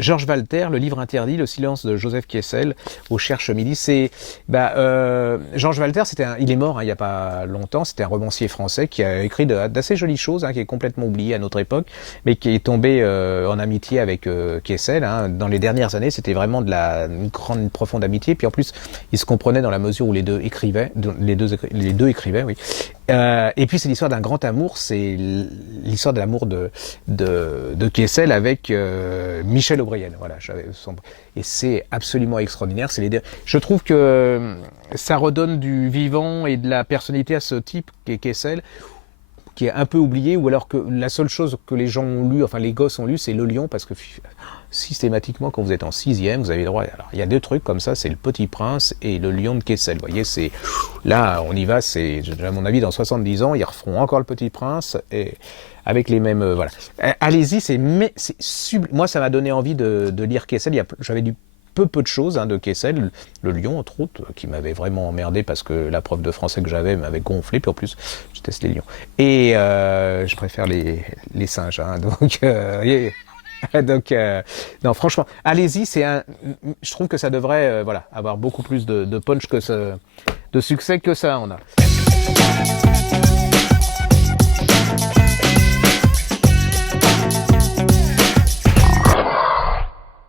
Georges Walter, Le livre interdit, Le silence de Joseph Kessel, au Cherche Midi. Georges Walter, il est mort hein, il n'y a pas longtemps. C'était un romancier français qui a écrit d'assez jolies choses, hein, qui est complètement oublié à notre époque, mais qui est tombé en amitié avec Kessel. Hein. Dans les dernières années, c'était vraiment une grande, une profonde amitié. Puis en plus, ils se comprenaient dans la mesure où les deux écrivaient. Les deux écrivaient, oui. Et puis c'est l'histoire d'un grand amour, c'est l'histoire de l'amour de Kessel avec Michel O'Brien. Voilà, et c'est absolument extraordinaire. Je trouve que ça redonne du vivant et de la personnalité à ce type qui est Kessel, qui est un peu oublié, ou alors que la seule chose que les gens ont lu, enfin les gosses ont lu, c'est Le Lion, parce que systématiquement, quand vous êtes en 6e, vous avez le droit. Alors, il y a deux trucs comme ça, c'est Le Petit Prince et Le Lion de Kessel. Vous voyez, là, on y va, à mon avis, dans 70 ans, ils referont encore Le Petit Prince, et avec les mêmes, voilà. Allez-y, moi, ça m'a donné envie de lire Kessel. J'avais du peu de choses hein, de Kessel, Le Lion entre autres, qui m'avait vraiment emmerdé parce que la prof de français que j'avais m'avait gonflé, puis en plus je teste les lions. Et je préfère les singes, hein, donc non franchement, allez-y, je trouve que ça devrait avoir beaucoup plus de punch de succès que ça on a.